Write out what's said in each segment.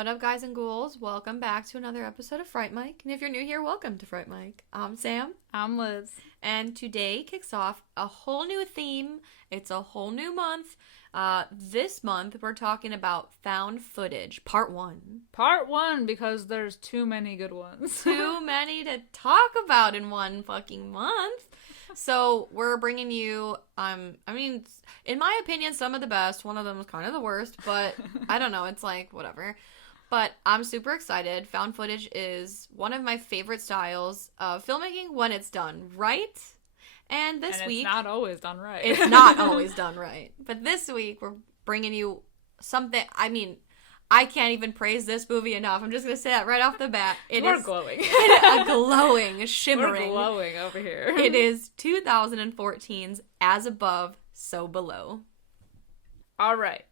What up, guys and ghouls? Welcome back to another episode of Fright Mike. And if you're new here, welcome to Fright Mike. I'm Sam. I'm Liz. And today kicks off a whole new theme. It's a whole new month. This month, we're talking about found footage, part 1. Part 1, because there's too many good ones. Too many to talk about in one fucking month. So we're bringing you, in my opinion, some of the best. One of them is kind of the worst, but I don't know. It's like, whatever. But I'm super excited. Found footage is one of my favorite styles of filmmaking when it's done right. And this week... it's not always done right. It's not always done right. But this week, we're bringing you something... I can't even praise this movie enough. I'm just going to say that right off the bat. We're glowing. A glowing, shimmering. We're glowing over here. It is 2014's As Above, So Below. All right.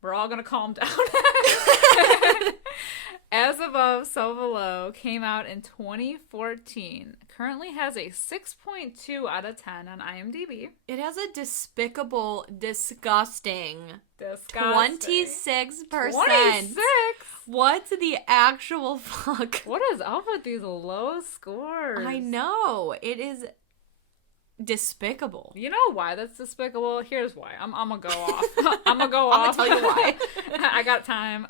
We're all going to calm down. As Above, So Below came out in 2014. Currently has a 6.2 out of 10 on IMDb. It has a despicable, disgusting 26%. 26? What the actual fuck? What is up with these low scores? I know. It is despicable. You know why that's despicable? Here's why. I'm gonna go off. I'm gonna go off. I'm gonna tell you why. I got time.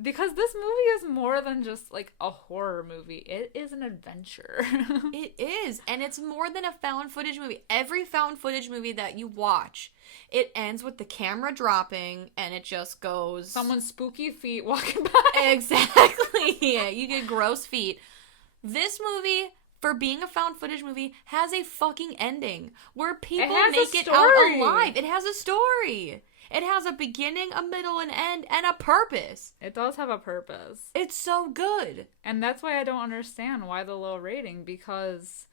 Because this movie is more than just like a horror movie. It is an adventure. It is. And it's more than a found footage movie. Every found footage movie that you watch, it ends with the camera dropping and it just goes... someone's spooky feet walking by. Exactly. Yeah, you get gross feet. This movie, for being a found footage movie, has a fucking ending where people make it out alive. It has a story. It has a beginning, a middle, an end, and a purpose. It does have a purpose. It's so good. And that's why I don't understand why the low rating, because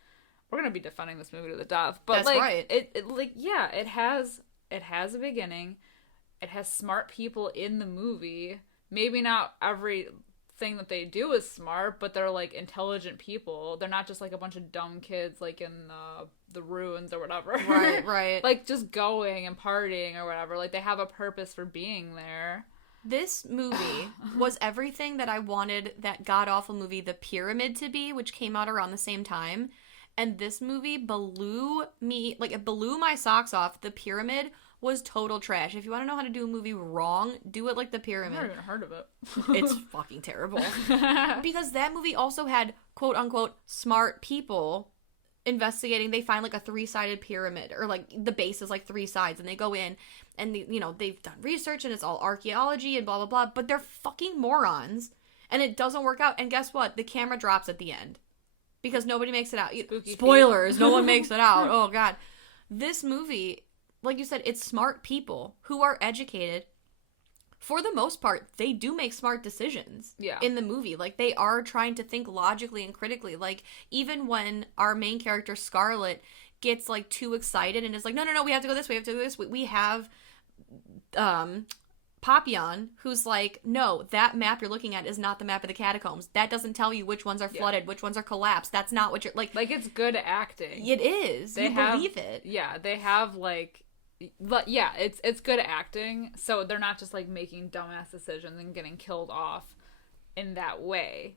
we're going to be defending this movie to the death. But that's right. It has a beginning. It has smart people in the movie. Maybe not everything that they do is smart, but they're like intelligent people. They're not just like a bunch of dumb kids like in the ruins or whatever. Right. Like just going and partying or whatever. Like they have a purpose for being there. This movie was everything that I wanted that god-awful movie The Pyramid to be, which came out around the same time. And this movie blew my socks off. The Pyramid was total trash. If you want to know how to do a movie wrong, do it like The Pyramid. I've never even heard of it. It's fucking terrible. Because that movie also had, quote-unquote, smart people investigating. They find like a 3-sided pyramid, or like the base is like 3 sides, and they go in and they've done research and it's all archaeology and blah blah blah, but they're fucking morons and it doesn't work out. And guess what? The camera drops at the end because nobody makes it out. Spoilers, no one makes it out. Oh god. This movie, like you said, it's smart people who are educated. For the most part, they do make smart decisions in the movie. Like, they are trying to think logically and critically. Like, even when our main character, Scarlett, gets, like, too excited and is like, no, we have to go this way, we have Papillon, who's like, no, that map you're looking at is not the map of the catacombs. That doesn't tell you which ones are flooded, which ones are collapsed. That's not what you're, like... Like, it's good acting. It is. You believe it. Yeah, they have, like... yeah, it's good acting, so they're not just like making dumbass decisions and getting killed off in that way.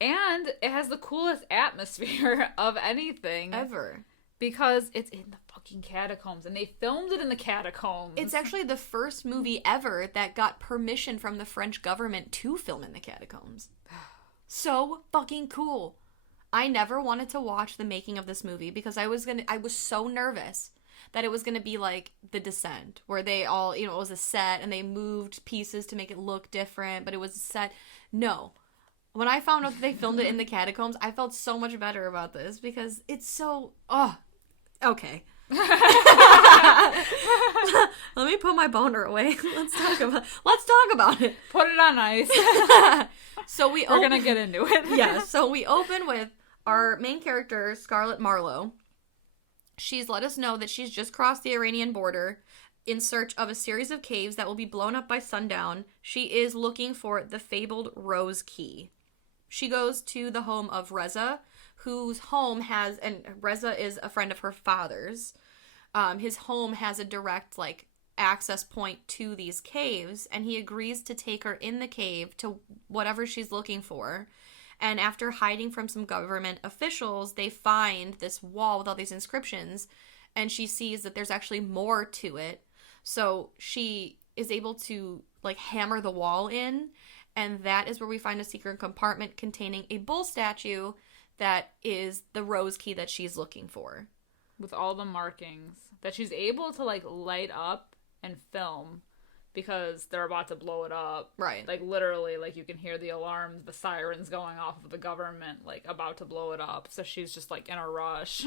And it has the coolest atmosphere of anything ever, because it's in the fucking catacombs, and they filmed it in the catacombs. It's actually the first movie ever that got permission from the French government to film in the catacombs. So fucking cool. I never wanted to watch the making of this movie because I was so nervous that it was going to be like The Descent, where they all, it was a set and they moved pieces to make it look different, but it was a set. No. When I found out that they filmed it in the catacombs, I felt so much better about this because it's so... okay. Let me put my boner away. Let's talk about it. Put it on ice. So we're going to get into it. Yeah, so we open with our main character, Scarlett Marlowe. She's let us know that she's just crossed the Iranian border in search of a series of caves that will be blown up by sundown. She is looking for the fabled Rose Key. She goes to the home of Reza, whose home has, and Reza is a friend of her father's. His home has a direct, like, access point to these caves, and he agrees to take her in the cave to whatever she's looking for. And after hiding from some government officials, they find this wall with all these inscriptions, and she sees that there's actually more to it. So she is able to, like, hammer the wall in, and that is where we find a secret compartment containing a bull statue that is the rose key that she's looking for. With all the markings that she's able to, like, light up and film because they're about to blow it up. Right. Like, literally, like, you can hear the alarms, the sirens going off of the government, like, about to blow it up. So she's just, like, in a rush.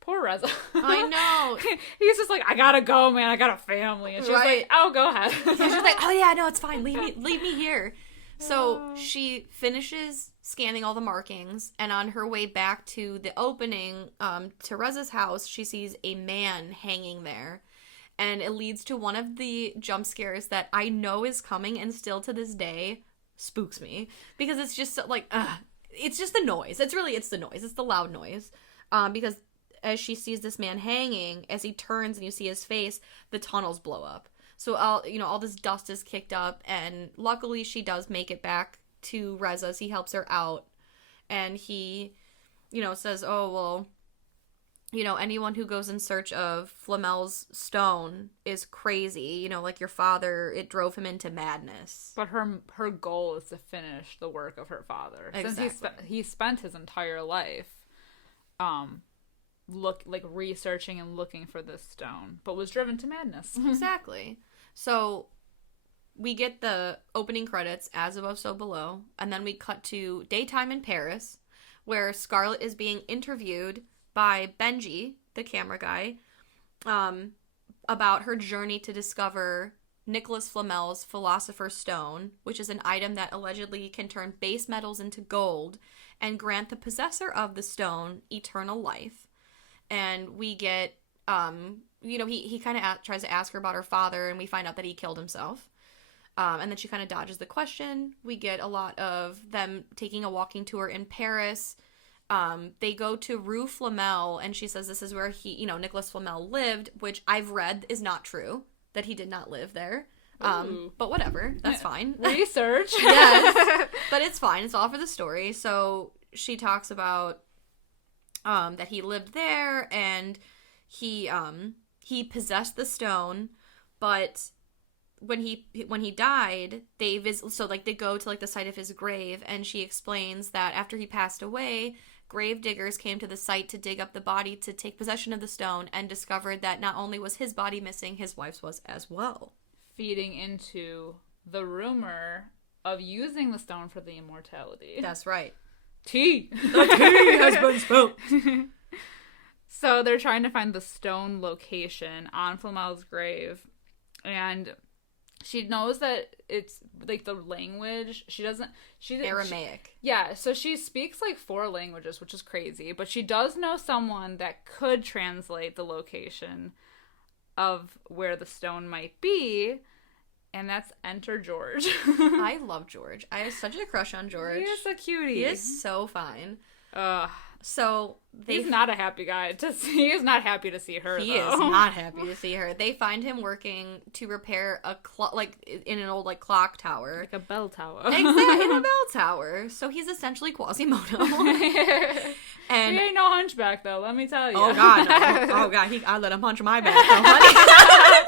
Poor Reza. I know. He's just like, I gotta go, man. I got a family. And she's like, oh, go ahead. She's like, oh, yeah, no, it's fine. Leave me here. So she finishes scanning all the markings, and on her way back to the opening, to Reza's house, she sees a man hanging there. And it leads to one of the jump scares that I know is coming, and still to this day spooks me. Because it's just like, it's just the noise. It's the noise. It's the loud noise. Because as she sees this man hanging, as he turns and you see his face, the tunnels blow up. So all this dust is kicked up, and luckily she does make it back to Reza. He helps her out, and he, says, oh, well, anyone who goes in search of Flamel's stone is crazy. Like your father, it drove him into madness. But her goal is to finish the work of her father. Exactly. Since he spent his entire life, researching and looking for this stone, but was driven to madness. Exactly. So we get the opening credits, As Above, So Below, and then we cut to daytime in Paris, where Scarlett is being interviewed by Benji, the camera guy, about her journey to discover Nicholas Flamel's Philosopher's Stone, which is an item that allegedly can turn base metals into gold and grant the possessor of the stone eternal life. And we get, he kind of tries to ask her about her father, and we find out that he killed himself. And then she kind of dodges the question. We get a lot of them taking a walking tour in Paris. They go to Rue Flamel, and she says this is where Nicholas Flamel lived, which I've read is not true, that he did not live there. But whatever, that's fine. Research. Yes, but it's fine. It's all for the story. So she talks about that he lived there, and he possessed the stone, but when he died, they go to the site of his grave, and she explains that after he passed away, grave diggers came to the site to dig up the body to take possession of the stone, and discovered that not only was his body missing, his wife's was as well. Feeding into the rumor of using the stone for the immortality. That's right. Tea! The tea has been spilled! So they're trying to find the stone location on Flamel's grave, and she knows that it's, the language, she's Aramaic. Yeah, so she speaks, 4 languages, which is crazy, but she does know someone that could translate the location of where the stone might be, and that's Enter George. I love George. I have such a crush on George. He is a cutie. He is so fine. Ugh. So he's not a happy guy to see. He is not happy to see her. He though. is not happy to see her. They find him working to repair a in an old clock tower, like a bell tower. Exactly, in a bell tower. So he's essentially Quasimodo. And he ain't no hunchback though. Let me tell you. Oh God, no. Oh God, I let him punch my back. Though, honey.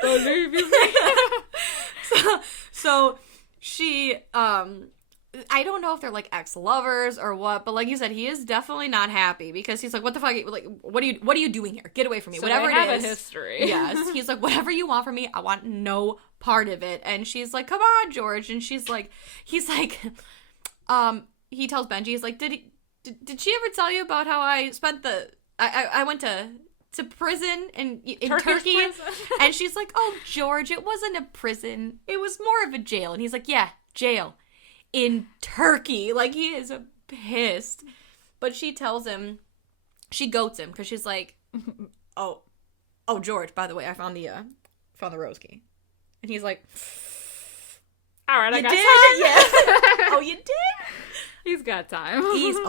Believe you me. So she I don't know if they're ex-lovers or what, but like you said, he is definitely not happy because he's like, "What the fuck? What are you doing here? Get away from me! So Whatever they have it is." A history. Yes, he's like, "Whatever you want from me, I want no part of it." And she's like, "Come on, George." And he's like, he tells Benji, he's like, "Did she ever tell you about how I spent I went to prison in Turkey?" Prison. And she's like, "Oh, George, it wasn't a prison. It was more of a jail." And he's like, "Yeah, jail. In Turkey." He is pissed. But she tells him, she goats him, because she's like, oh, George, by the way, I found the rose key. And he's like, all right, I got did? time. Yeah. Oh, you did? He's got time.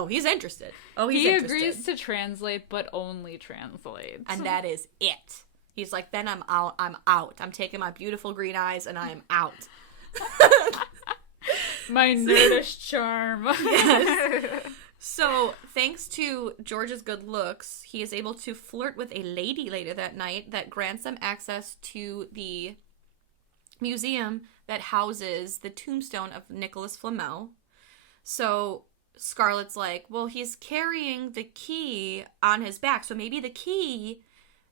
He's interested. He agrees to translate, but only translates. And that is it. He's like, then I'm out. I'm taking my beautiful green eyes and I am out. My nerdish charm. Yes. So, thanks to George's good looks, he is able to flirt with a lady later that night that grants them access to the museum that houses the tombstone of Nicholas Flamel. So, Scarlett's like, well, he's carrying the key on his back, so maybe the key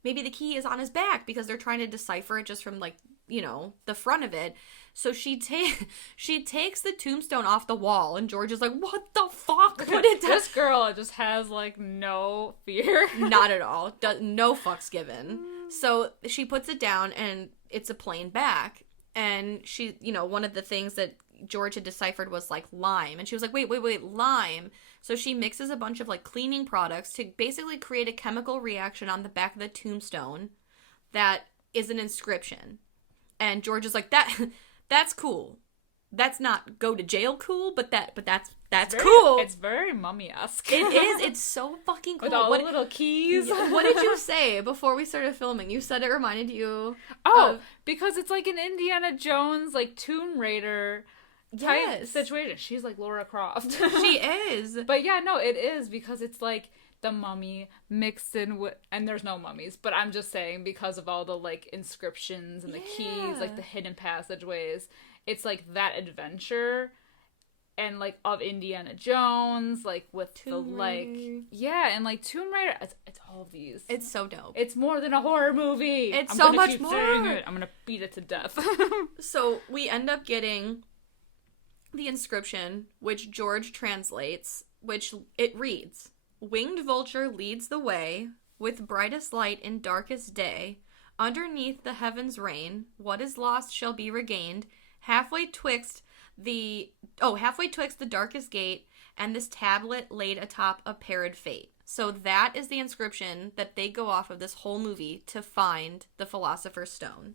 is on his back, because they're trying to decipher it just from, like, you know, the front of it. So she takes the tombstone off the wall, and George is like, what the fuck? Put it down. This girl just has, like, no fear. Not at all. No fucks given. So she puts it down, and it's a plain back. And she, you know, one of the things that George had deciphered was, like, lime. And she was like, wait, lime. So she mixes a bunch of, like, cleaning products to basically create a chemical reaction on the back of the tombstone that is an inscription. And George is like, that's cool. That's not go to jail cool, but that's cool. It's very mummy-esque. It is. It's so fucking cool. With all the little keys. What did you say before we started filming? You said it reminded you. Because it's like an Indiana Jones, like, Tomb Raider type situation. She's like Laura Croft. She is. But yeah, no, it is, because it's like the mummy mixed in with, and there's no mummies, but I'm just saying, because of all the, like, inscriptions and the keys, like the hidden passageways, it's like that adventure and, like, of Indiana Jones, like, with Tomb Raider. And, like, Tomb Raider, it's all of these. It's so dope. It's more than a horror movie. It's so much more. I'm gonna beat it to death. So we end up getting the inscription, which George translates, which it reads, "Winged vulture leads the way, with brightest light in darkest day. Underneath the heavens reign, what is lost shall be regained. Halfway twixt the darkest gate, and this tablet laid atop a parrot fate." So that is the inscription that they go off of this whole movie to find the Philosopher's Stone.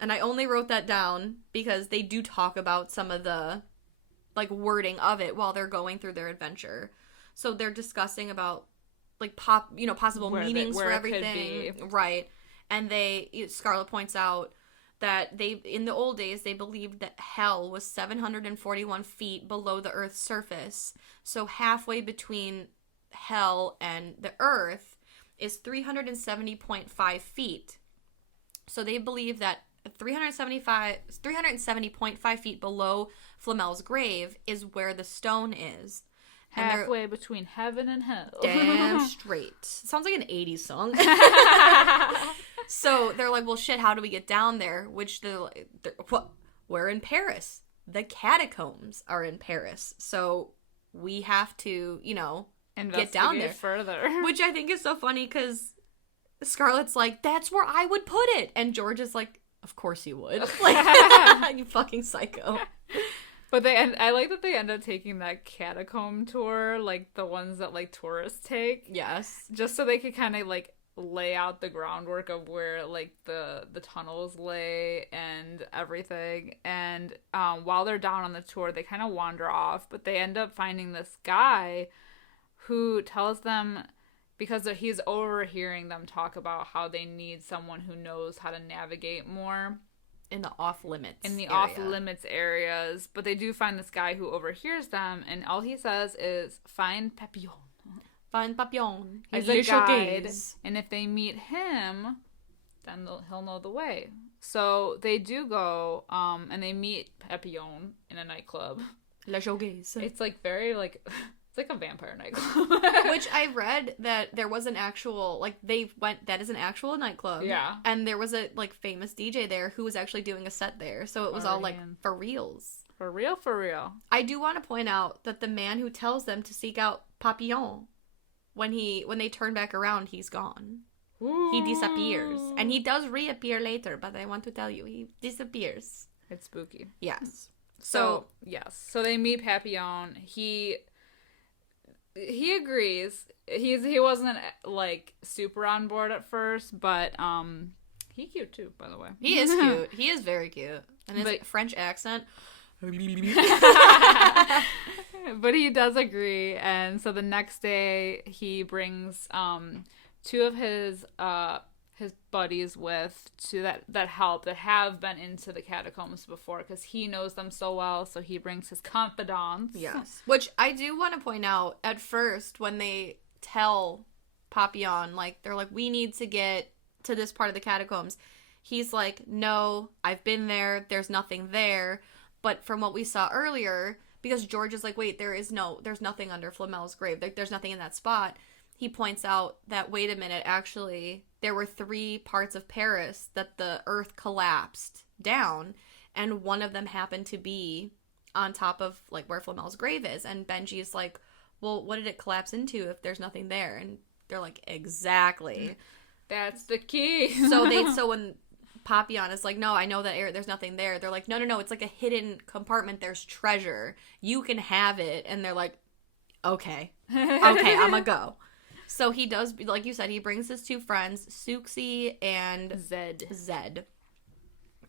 And I only wrote that down because they do talk about some of the, like, wording of it while they're going through their adventure. So they're discussing about, like, possible meanings for everything. Right. And Scarlett points out that in the old days, they believed that hell was 741 feet below the Earth's surface. So halfway between hell and the Earth is 370.5 feet. So they believe that 370.5 feet below Flamel's grave is where the stone is. And halfway between heaven and hell. Damn straight. Sounds like an 80s song. So they're like, well, shit, how do we get down there? Which we're in Paris. The catacombs are in Paris. So we have to, get down there further. Which I think is so funny because Scarlett's like, that's where I would put it. And George is like, of course you would. Like, you fucking psycho. But I like that they end up taking that catacomb tour, like the ones that, like, tourists take. Yes. Just so they could kind of, like, lay out the groundwork of where, like, the tunnels lay and everything. And while they're down on the tour, they kind of wander off, but they end up finding this guy who tells them, because he's overhearing them talk about how they need someone who knows how to navigate more. In the off-limits off-limits areas. But they do find this guy who overhears them, and all he says is, find Papillon. Find Papillon. He's a guide. And if they meet him, then he'll know the way. So they do go, and they meet Papillon in a nightclub. La Jogaise. It's, like, very, like... It's like a vampire nightclub. Which I read that there was an actual, like, that is an actual nightclub. Yeah. And there was a, like, famous DJ there who was actually doing a set there. So it was all, like, for reals. For real, for real. I do want to point out that the man who tells them to seek out Papillon, when they turn back around, he's gone. Ooh. He disappears. And he does reappear later, but I want to tell you, he disappears. It's spooky. Yes. So yes. So they meet Papillon. He agrees. He wasn't, like, super on board at first, but he cute too, by the way. He is cute. He is very cute. And his French accent. But he does agree, and so the next day he brings two of his his buddies with that help, that have been into the catacombs before, because he knows them so well, so he brings his confidants. Yes. Which I do want to point out, at first, when they tell Papillon, like, they're like, we need to get to this part of the catacombs, he's like, no, I've been there, there's nothing there. But from what we saw earlier, because George is like, wait, there's nothing under Flamel's grave, there's nothing in that spot, he points out that, wait a minute, actually, there were 3 parts of Paris that the earth collapsed down, and one of them happened to be on top of, like, where Flamel's grave is. And Benji's like, well, what did it collapse into if there's nothing there? And they're like, exactly. That's the key. So when Papillon is like, no, I know that there's nothing there, they're like, no, it's like a hidden compartment, there's treasure, you can have it. And they're like, okay, I'ma go. So he does, like you said, he brings his 2 friends, Suxi and Zed.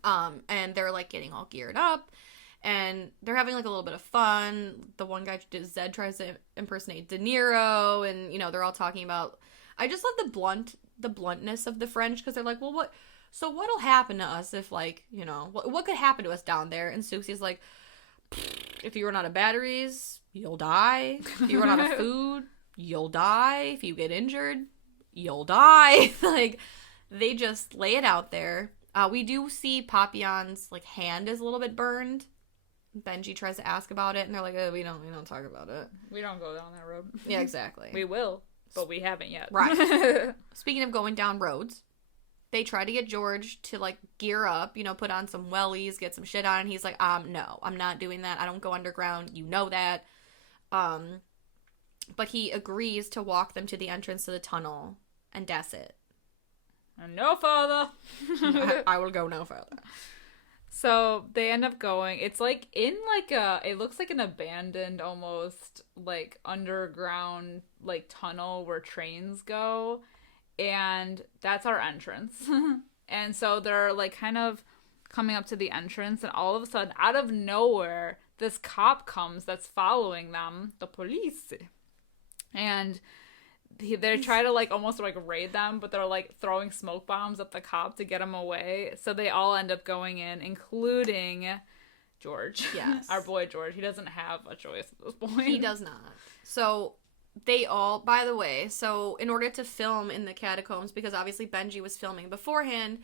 And they're, like, getting all geared up, and they're having, like, a little bit of fun. The one guy, Zed, tries to impersonate De Niro, and, you know, they're all talking about, I just love the bluntness of the French, because they're like, well, what'll happen to us if, like, you know, what could happen to us down there? And Suxi's like, if you run out of batteries, you'll die. If you run out of food, you'll die. If you get injured, you'll die. Like, they just lay it out there. We do see Papillon's, like, hand is a little bit burned. Benji tries to ask about it, and they're like, oh, we don't talk about it. We don't go down that road. Yeah, exactly. We will, but we haven't yet. Right. Speaking of going down roads, they try to get George to, like, gear up, you know, put on some wellies, get some shit on, and he's like, no, I'm not doing that. I don't go underground. You know that. But he agrees to walk them to the entrance to the tunnel, and that's it. And no further. I will go no further. So they end up going. It's like in like it looks like an abandoned, almost like underground, like tunnel where trains go, and that's our entrance. And so they're like kind of coming up to the entrance, and all of a sudden, out of nowhere, this cop comes that's following them, the police. And they try to, like, almost, like, raid them, but they're, like, throwing smoke bombs at the cop to get him away. So they all end up going in, including George. Yes. Our boy George. He doesn't have a choice at this point. He does not. So they all, by the way, so in order to film in the catacombs, because obviously Benji was filming beforehand,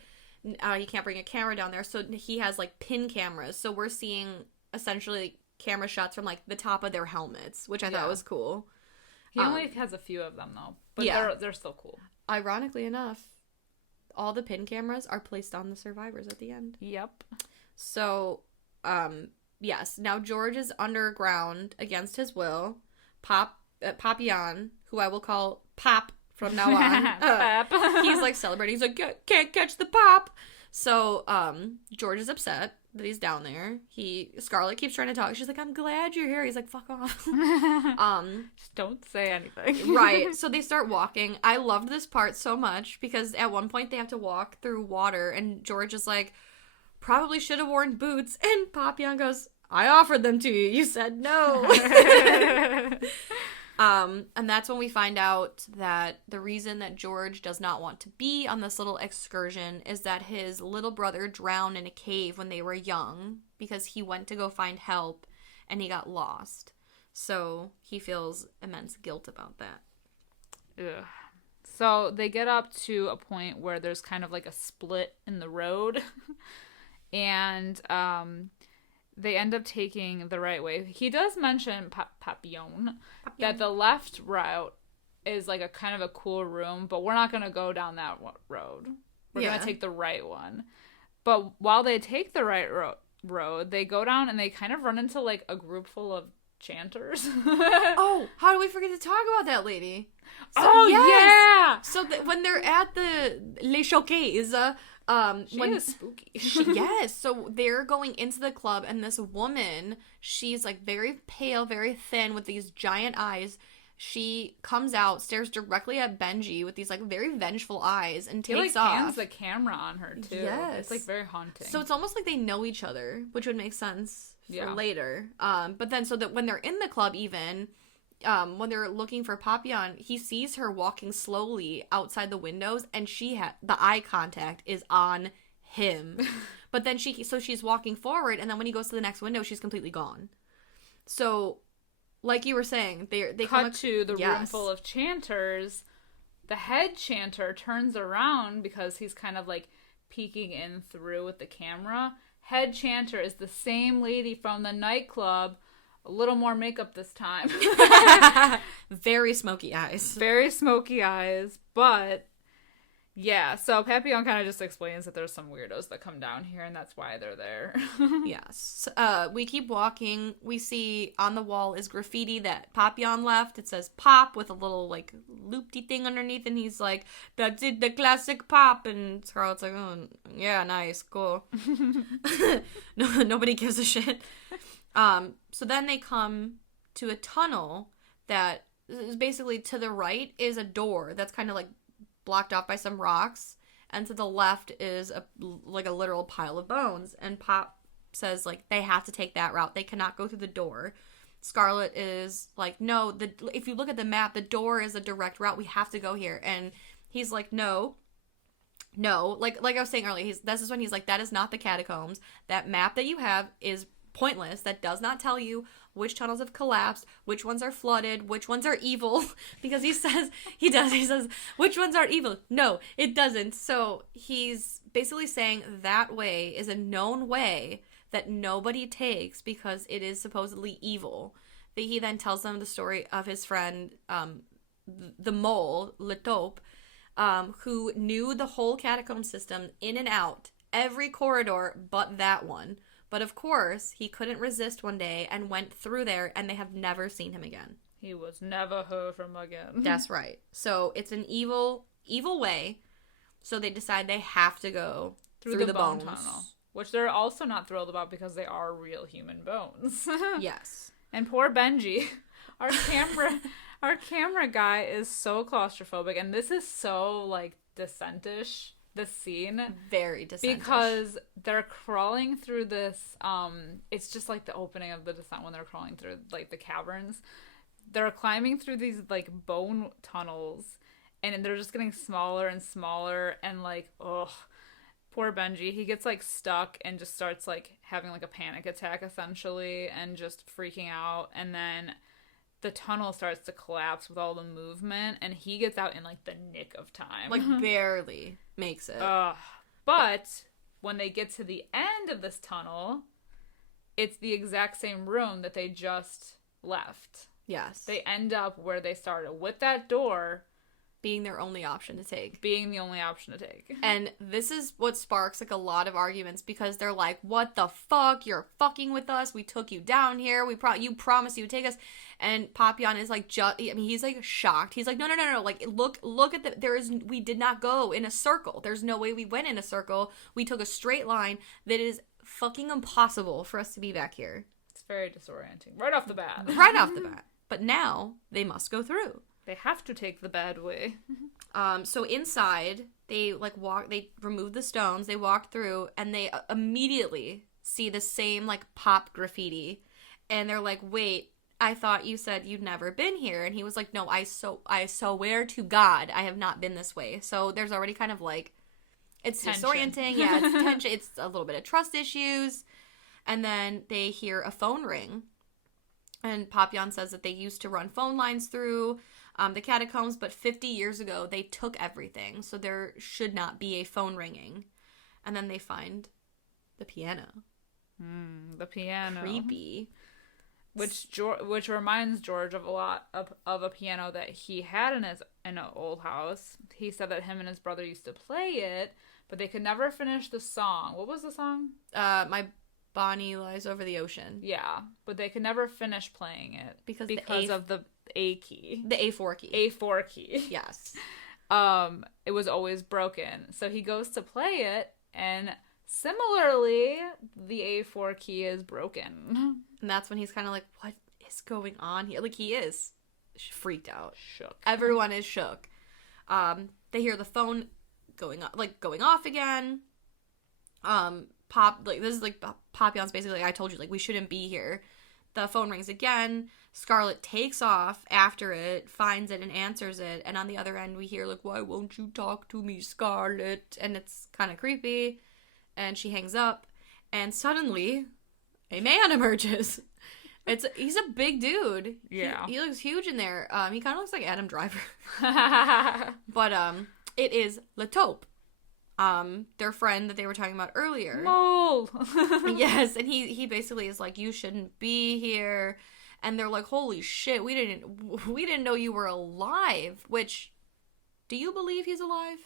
he can't bring a camera down there, so he has, like, pin cameras. So we're seeing, essentially, camera shots from, like, the top of their helmets, which I thought was cool. He only has a few of them, though. But they're still cool. Ironically enough, all the pin cameras are placed on the survivors at the end. Yep. So, yes. Now, George is underground against his will. Papillon, who I will call Pop from now on. He's, like, celebrating. He's like, can't catch the pop. So, George is upset that he's down there. Scarlett keeps trying to talk. She's like, I'm glad you're here. He's like, fuck off. Just don't say anything. Right. So they start walking. I loved this part so much because at one point they have to walk through water, and George is like, probably should have worn boots. And Papillon goes, I offered them to you. You said no. And that's when we find out that the reason that George does not want to be on this little excursion is that his little brother drowned in a cave when they were young because he went to go find help and he got lost. So he feels immense guilt about that. Ugh. So they get up to a point where there's kind of like a split in the road. And they end up taking the right way. He does mention Papillon that the left route is like a kind of a cool room, but we're not going to go down that road. We're going to take the right one. But while they take the right road, they go down and they kind of run into like a group full of chanters. Oh, how do we forget to talk about that lady? So, yeah! So when they're at the Les Choquets, she is spooky. Yes. So they're going into the club, and this woman, she's like very pale, very thin, with these giant eyes. She comes out, stares directly at Benji with these like very vengeful eyes, and takes off. He hands the camera on her too. Yes. It's like very haunting. So it's almost like they know each other, which would make sense for later. But then so that when they're in the club, even when they're looking for Papillon, he sees her walking slowly outside the windows, and the eye contact is on him. But then she's walking forward, and then when he goes to the next window, she's completely gone. So, like you were saying, they cut to the room full of chanters. The head chanter turns around because he's kind of like peeking in through with the camera. Head chanter is the same lady from the nightclub. A little more makeup this time. Very smoky eyes. Very smoky eyes, but yeah, so Papillon kind of just explains that there's some weirdos that come down here, and that's why they're there. Yes. We keep walking. We see on the wall is graffiti that Papillon left. It says Pop with a little, like, loopty thing underneath, and he's like, that's it, the classic Pop. And Scarlett's like, oh, yeah, nice, cool. No, nobody gives a shit. So then they come to a tunnel that is basically to the right is a door that's kind of, like, blocked off by some rocks, and to the left is a literal pile of bones. And Pop says, like, they have to take that route. They cannot go through the door. Scarlett is like, no, if you look at the map, the door is a direct route. We have to go here. And he's like, no. Like I was saying earlier, this is when he's like, that is not the catacombs. That map that you have is pointless. That does not tell you which tunnels have collapsed, which ones are flooded, which ones are evil. Because he says, which ones are evil? No, it doesn't. So he's basically saying that way is a known way that nobody takes because it is supposedly evil. That he then tells them the story of his friend, the mole, Le Taupe, who knew the whole catacomb system in and out, every corridor but that one. But of course, he couldn't resist one day and went through there, and they have never seen him again. He was never heard from again. That's right. So it's an evil way. So they decide they have to go through the bone tunnel. Which they're also not thrilled about because they are real human bones. Yes. And poor Benji, our camera guy is so claustrophobic, and this is so, like, Descent-ish. This scene. Very Descent-ish. Because they're crawling through this, it's just like the opening of the Descent when they're crawling through, like, the caverns. They're climbing through these, like, bone tunnels, and they're just getting smaller and smaller, and, like, ugh. Poor Benji. He gets, like, stuck and just starts, like, having, like, a panic attack, essentially, and just freaking out, and then the tunnel starts to collapse with all the movement, and he gets out in, like, the nick of time. Like, barely makes it. But when they get to the end of this tunnel, it's the exact same room that they just left. Yes. They end up where they started, with that door being their only option to take. Being the only option to take. And this is what sparks, like, a lot of arguments, because they're like, what the fuck? You're fucking with us. We took you down here. You promised you would take us. And Papillon is like, he's like shocked. He's like, no. Like, look at we did not go in a circle. There's no way we went in a circle. We took a straight line that is fucking impossible for us to be back here. It's very disorienting. Right off the bat. Right off the bat. But now they must go through. They have to take the bad way. So inside, they, like, they remove the stones, they walk through, and they immediately see the same, like, Pop graffiti. And they're like, wait, I thought you said you'd never been here. And he was like, no, I swear to God, I have not been this way. So there's already kind of, like, it's tension. Disorienting. Yeah, it's tension. It's a little bit of trust issues. And then they hear a phone ring. And Papillon says that they used to run phone lines through the catacombs, but 50 years ago, they took everything. So there should not be a phone ringing. And then they find the piano. The piano. Creepy. Which reminds George of a lot of a piano that he had in an old house. He said that him and his brother used to play it, but they could never finish the song. What was the song? My Bonnie Lies Over the Ocean. Yeah, but they could never finish playing it because of the A key. The A4 key. A4 key. Yes. It was always broken. So he goes to play it, and similarly, the A4 key is broken. And that's when he's kind of like, what is going on here? Like, he is freaked out. Shook. Everyone is shook. They hear the phone going off again. This is like Papillon's basically like, I told you, like, we shouldn't be here. The phone rings again. Scarlet takes off after it, finds it, and answers it. And on the other end, we hear, like, why won't you talk to me, Scarlet? And it's kind of creepy. And she hangs up. And suddenly, a man emerges. He's a big dude. Yeah. He looks huge in there. He kind of looks like Adam Driver. But it is Latope. Their friend that they were talking about earlier. Mole! Yes, and he basically is like, you shouldn't be here. And they're like, holy shit, we didn't know you were alive. Which, do you believe he's alive?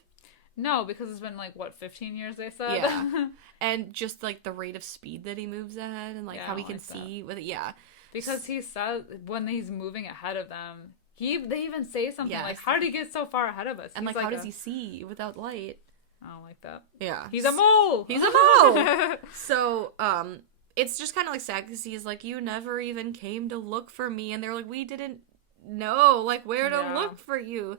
No, because it's been, like, what, 15 years, they said? Yeah. And just, like, the rate of speed that he moves at, and, like, Yeah, how he I can like see with it. Yeah. Because he says, when he's moving ahead of them, they even say something Yes. like, how did he get so far ahead of us? And, He's like, how does he see without light? I don't like that. Yeah. He's a mole! He's a mole! So, it's just kind of, like, sad because he's like, you never even came to look for me. And they're like, we didn't know, like, where to look for you.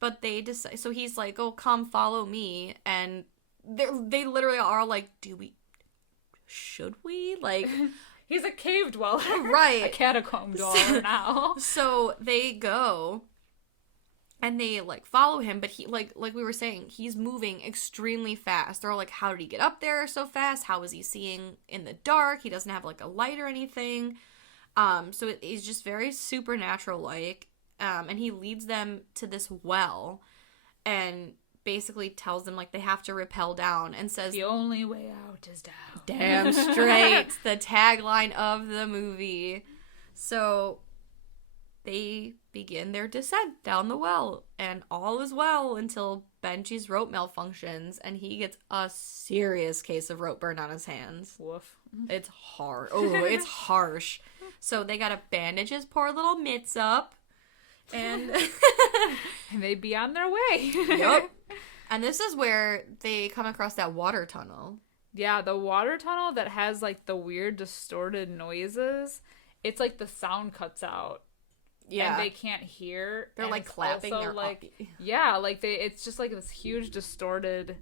But they decide, so he's like, oh, come follow me. And they literally are like, should we? Like, he's a cave dweller. Right. A catacomb dweller now. So they go and they, like, follow him. But he, like we were saying, he's moving extremely fast. They're all like, how did he get up there so fast? How is he seeing in the dark? He doesn't have, like, a light or anything. So it's just very supernatural-like. And he leads them to this well and basically tells them, like, they have to rappel down and says, the only way out is down. Damn straight. The tagline of the movie. So they begin their descent down the well, and all is well until Benji's rope malfunctions and he gets a serious case of rope burn on his hands. Woof. It's hard. Oh, it's harsh. So they gotta bandage his poor little mitts up. And they'd be on their way. Yep. And this is where they come across that water tunnel. Yeah, the water tunnel that has, like, the weird distorted noises. It's like the sound cuts out. Yeah. And they can't hear. They're, like, clapping their like, yeah, like, it's just, like, this huge distorted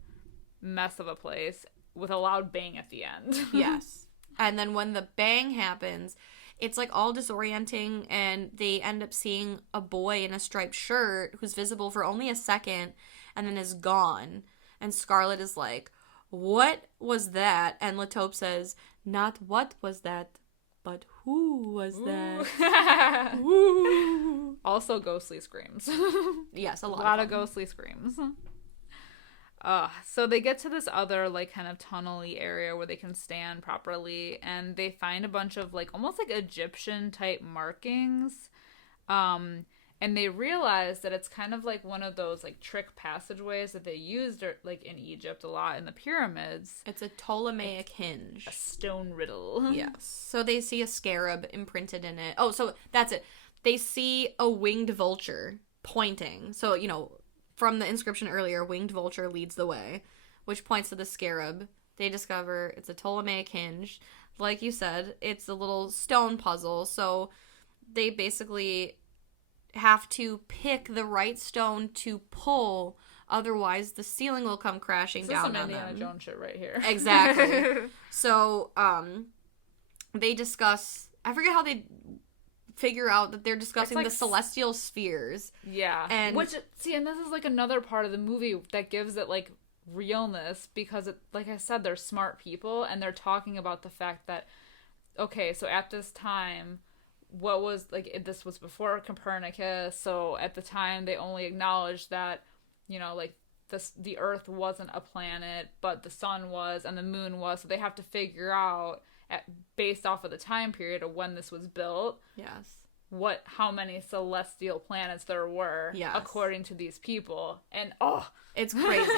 mess of a place with a loud bang at the end. Yes. And then when the bang happens, it's, like, all disorienting, and they end up seeing a boy in a striped shirt who's visible for only a second and then is gone. And Scarlet is like, what was that? And Latope says, not what was that, but who was that? Ooh. Also ghostly screams. Yes, a lot of ghostly screams. So they get to this other, like, kind of tunnel-y area where they can stand properly, and they find a bunch of, like, almost like Egyptian-type markings, and they realize that it's kind of like one of those, like, trick passageways that they used, like, in Egypt a lot in the pyramids. It's a Ptolemaic hinge. A stone riddle. Yes. So they see a scarab imprinted in it. Oh, so that's it. They see a winged vulture pointing. So, you know, from the inscription earlier, winged vulture leads the way, which points to the scarab. They discover it's a Ptolemaic hinge. Like you said, it's a little stone puzzle. So they basically have to pick the right stone to pull, otherwise the ceiling will come crashing down on them. This is some Indiana Jones shit right here. Exactly. So they discuss, I forget how they figure out that they're discussing, like, the celestial spheres. Yeah. And and this is, like, another part of the movie that gives it, like, realness, because it, like I said, they're smart people, and they're talking about the fact that, okay, so at this time, what was, like, this was before Copernicus, so at the time they only acknowledged that, you know, like, the Earth wasn't a planet, but the sun was and the moon was, so they have to figure out, based off of the time period of when this was built, yes, how many celestial planets there were, yes, according to these people. And it's crazy.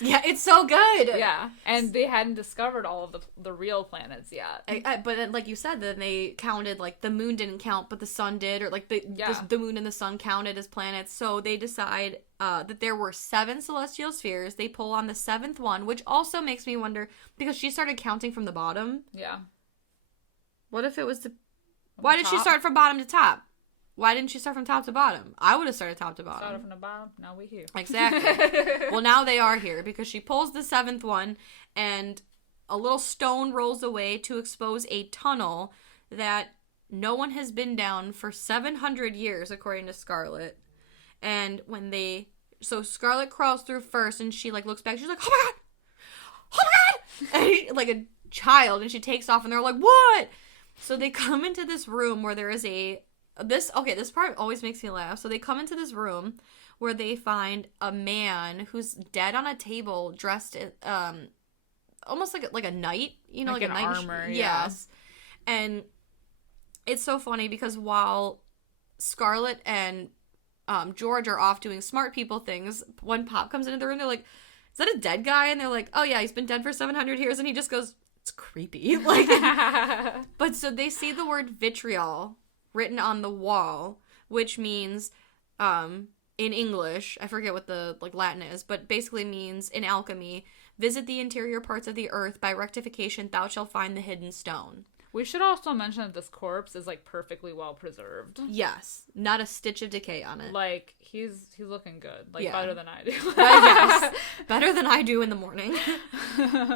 Yeah, it's so good. Yeah, and they hadn't discovered all of the real planets yet. But then, like you said, then they counted, like, the moon didn't count, but the sun did, or, like, the moon and the sun counted as planets. So they decide that there were 7 celestial spheres. They pull on the 7th one, which also makes me wonder, because she started counting from the bottom. Yeah. What if it was why did she start from bottom to top? Why didn't she start from top to bottom? I would have started top to bottom. Started from the bottom, now we're here. Exactly. Well, now they are here, because she pulls the 7th one, and a little stone rolls away to expose a tunnel that no one has been down for 700 years, according to Scarlet. And so Scarlet crawls through first, and she, like, looks back. She's like, oh my god! Oh my god! And she, like a child, and she takes off, and they're like, what? So they come into this room where there is this part always makes me laugh. So they come into this room where they find a man who's dead on a table, dressed in, almost like a knight, you know, like an a knight armor. Yes. And it's so funny because while Scarlet and George are off doing smart people things, when Pop comes into the room, they're like, is that a dead guy? And they're like, oh yeah, he's been dead for 700 years. And he just goes, it's creepy. Like, but so they see the word vitriol written on the wall, which means, in English, I forget what the, like, Latin is, but basically means, in alchemy, visit the interior parts of the earth, by rectification thou shalt find the hidden stone. We should also mention that this corpse is, like, perfectly well preserved. Yes. Not a stitch of decay on it. Like, he's looking good. Like, Yeah. better than I do. Yes. Better than I do in the morning.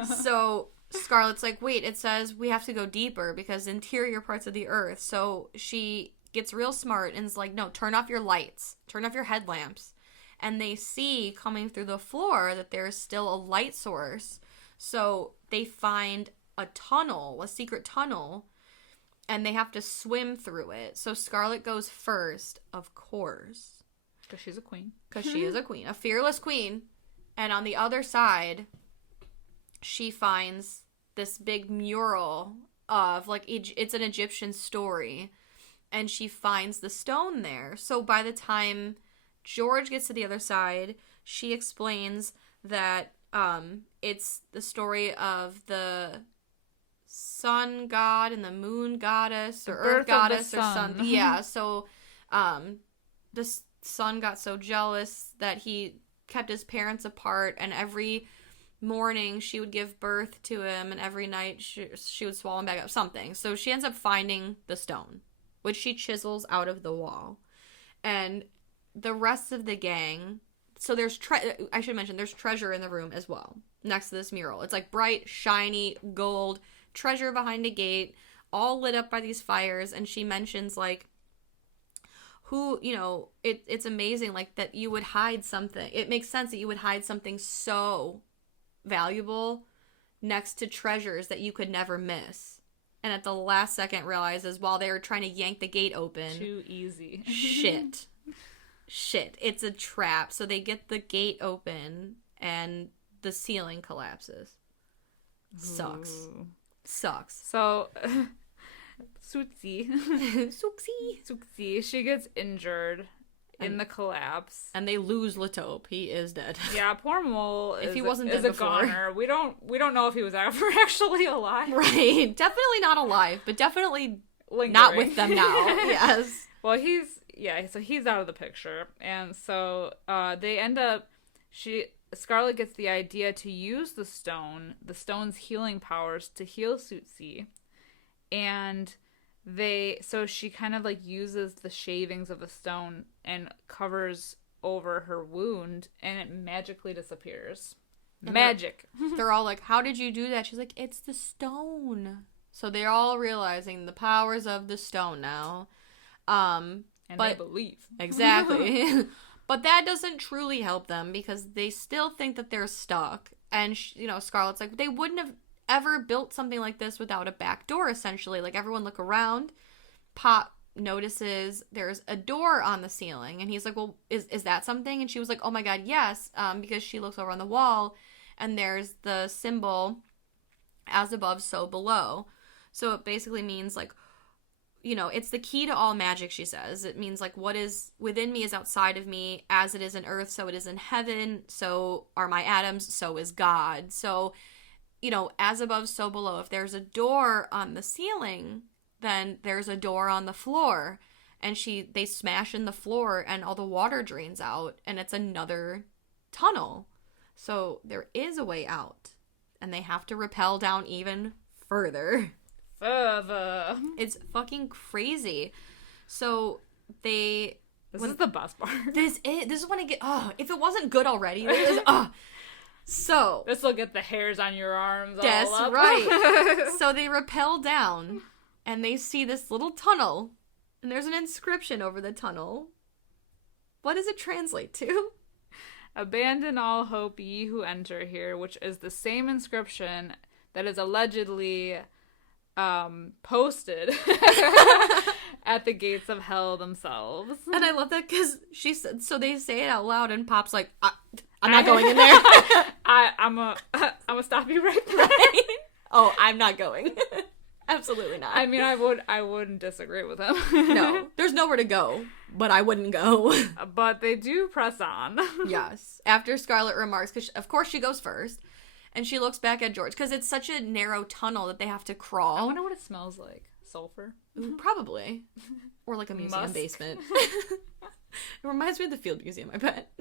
So Scarlet's like, wait, it says we have to go deeper because interior parts of the earth. So she gets real smart and is like, no, turn off your lights. Turn off your headlamps. And they see coming through the floor that there's still a light source. So they find a tunnel, a secret tunnel, and they have to swim through it. So Scarlet goes first, of course. Because she's a queen. Because she is a queen. A fearless queen. And on the other side, she finds this big mural of, like, it's an Egyptian story. And she finds the stone there. So by the time George gets to the other side, she explains that it's the story of the sun god and the moon goddess, or earth goddess, or sun. Yeah, so the son got so jealous that he kept his parents apart, and every morning she would give birth to him, and every night she would swallow him back up, something. So she ends up finding the stone, which she chisels out of the wall. And the rest of the gang, so I should mention, there's treasure in the room as well, next to this mural. It's like bright, shiny, gold, treasure behind a gate, all lit up by these fires. And she mentions, like, who, you know, it's amazing, like, that you would hide something. It makes sense that you would hide something so valuable next to treasures that you could never miss. And at the last second realizes, while they were trying to yank the gate open, too easy. Shit, it's a trap. So they get the gate open and the ceiling collapses. Sucks. Ooh. Sucks. So Suxi, she gets injured in the collapse, and they lose Latope. He is dead. Yeah, poor Mole. If he wasn't dead a before. goner. We don't know if he was ever actually alive. Right, definitely not alive, but definitely lingering. Not with them now. Yes. Well, so he's out of the picture, and so they end up. Scarlet gets the idea to use the stone's healing powers to heal Suxi, and she kind of, like, uses the shavings of the stone and covers over her wound, and it magically disappears. And Magic. They're all like, how did you do that? She's like, it's the stone. So they're all realizing the powers of the stone now. And they believe. Exactly. But that doesn't truly help them because they still think that they're stuck. And, Scarlet's like, they wouldn't have ever built something like this without a back door, essentially. Like, everyone look around. Pop notices there's a door on the ceiling. And he's like, well, is that something? And she was like, oh my god, yes. Because she looks over on the wall and there's the symbol, as above, so below. So it basically means, like, it's the key to all magic, she says. It means, like, what is within me is outside of me. As it is in earth, so it is in heaven. So are my atoms, so is God. So, as above, so below. If there's a door on the ceiling, then there's a door on the floor. And they smash in the floor and all the water drains out. And it's another tunnel. So there is a way out. And they have to rappel down even further. It's fucking crazy. So this is the best part. This is when I get, if it wasn't good already, so this will get the hairs on your arms that's all up. Right. So they rappel down, and they see this little tunnel, and there's an inscription over the tunnel. What does it translate to? Abandon all hope, ye who enter here, which is the same inscription that is allegedly posted at the gates of hell themselves. And I love that because she said, so they say it out loud, and Pop's like, I'm not going in there. I'm gonna stop you right there. Oh, I'm not going. Absolutely not. I mean, I wouldn't disagree with him. No, there's nowhere to go, but I wouldn't go. But they do press on. Yes. After Scarlett remarks, because of course she goes first, and she looks back at George, because it's such a narrow tunnel that they have to crawl. I wonder what it smells like. Sulfur? Probably. Or like a museum Musk. basement. It reminds me of the Field Museum, I bet.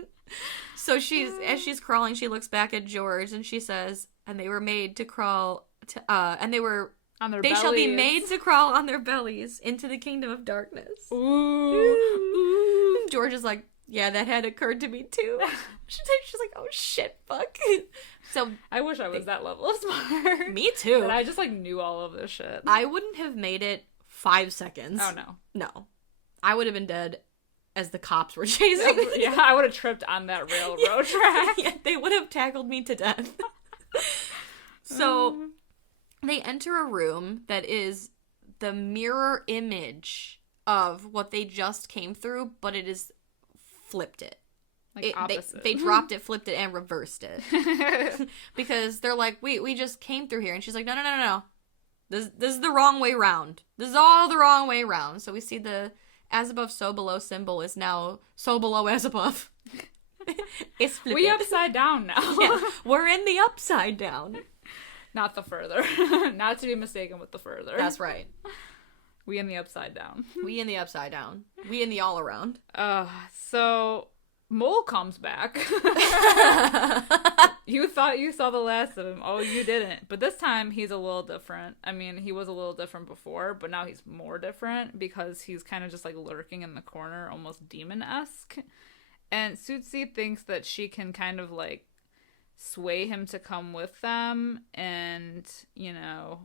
So as she's crawling, she looks back at George, and she says, and they were made to crawl, and they were... On their they bellies. shall be made to crawl on their bellies into the kingdom of darkness. Ooh. George is like, yeah, that had occurred to me too. She's like, oh shit, fuck. So I wish I was that level of smart. me too. That I just like knew all of this shit. I wouldn't have made it 5 seconds. Oh no. No. I would have been dead as the cops were chasing me. Yeah, I would have tripped on that railroad track. Yeah, they would have tackled me to death. So they enter a room that is the mirror image of what they just came through, but it is flipped it. Like opposite. They dropped it, flipped it, and reversed it. Because they're like, we just came through here. And she's like, no. This is the wrong way round. This is all the wrong way round. So we see the as above, so below symbol is now so below, as above. It's flipped. We upside down now. Yeah, we're in the upside down. Not the further. Not to be mistaken with the further. That's right. We in the upside down. We in the upside down. We in the all around. So Mole comes back. You thought you saw the last of him. Oh, you didn't. But this time he's a little different. I mean, he was a little different before, but now he's more different because he's kind of just like lurking in the corner, almost demon-esque. And Suitsi thinks that she can kind of like sway him to come with them and, you know,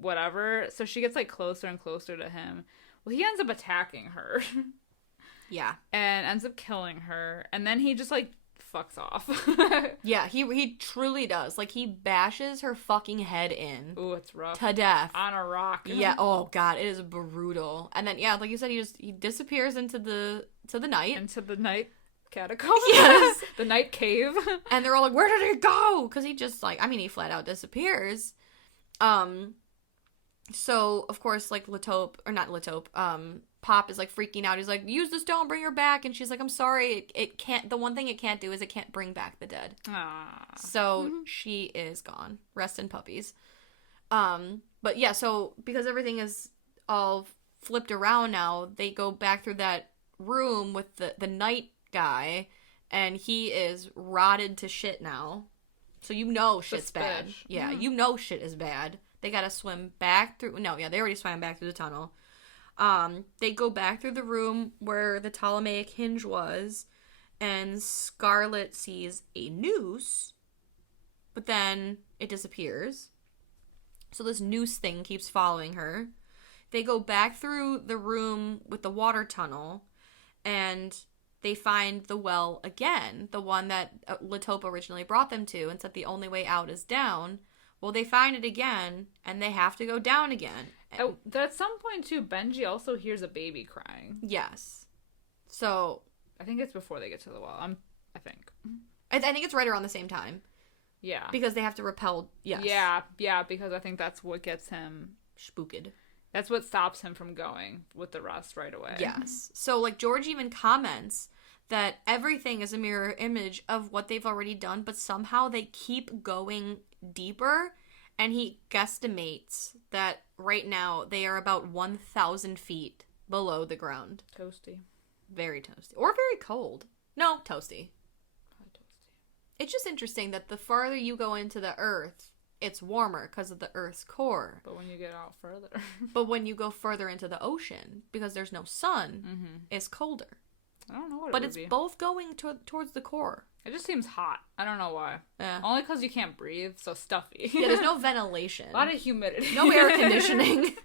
whatever. So she gets like closer and closer to him. Well, he ends up attacking her. Yeah. And ends up killing her. And then he just like fucks off. Yeah, he truly does. Like, he bashes her fucking head in. Ooh, it's rough. To death. On a rock. Yeah, oh god, it is brutal. And then, yeah, like you said, he disappears into the night. Into the night catacombs. Yes. The night cave. And they're all like, where did he go? Because he just, like, I mean, he flat out disappears. So, of course, like, Pop is, like, freaking out. He's like, use the stone, bring her back. And she's like, I'm sorry, it can't, the one thing it can't do is it can't bring back the dead. Aww. So, she is gone. Rest in puppies. But yeah, so, because everything is all flipped around now, they go back through that room with the night guy, and he is rotted to shit now. So you know shit's bad. Yeah, you know shit is bad. They gotta swim back through... No, yeah, they already swam back through the tunnel. They go back through the room where the Ptolemaic hinge was, and Scarlet sees a noose, but then it disappears. So this noose thing keeps following her. They go back through the room with the water tunnel, and they find the well again, the one that Latopa originally brought them to and said the only way out is down. Well, they find it again, and they have to go down again. Oh, at some point, too, Benji also hears a baby crying. Yes. So... I think it's before they get to the well. I think. I think it's right around the same time. Yeah. Because they have to repel... Yes. Yeah, because I think that's what gets him... Spooked. That's what stops him from going with the rest right away. Yes. So, like, George even comments that everything is a mirror image of what they've already done, but somehow they keep going deeper, and he guesstimates that right now they are about 1,000 feet below the ground. Toasty. Very toasty. Or very cold. No, toasty. Probably toasty. It's just interesting that the farther you go into the earth, it's warmer because of the earth's core. But when you get out further. But when you go further into the ocean, because there's no sun, it's colder. I don't know what but it would it's be. both going towards the core. It just seems hot. I don't know why. Yeah. Only because you can't breathe, so stuffy. Yeah, there's no ventilation. A lot of humidity. No air conditioning.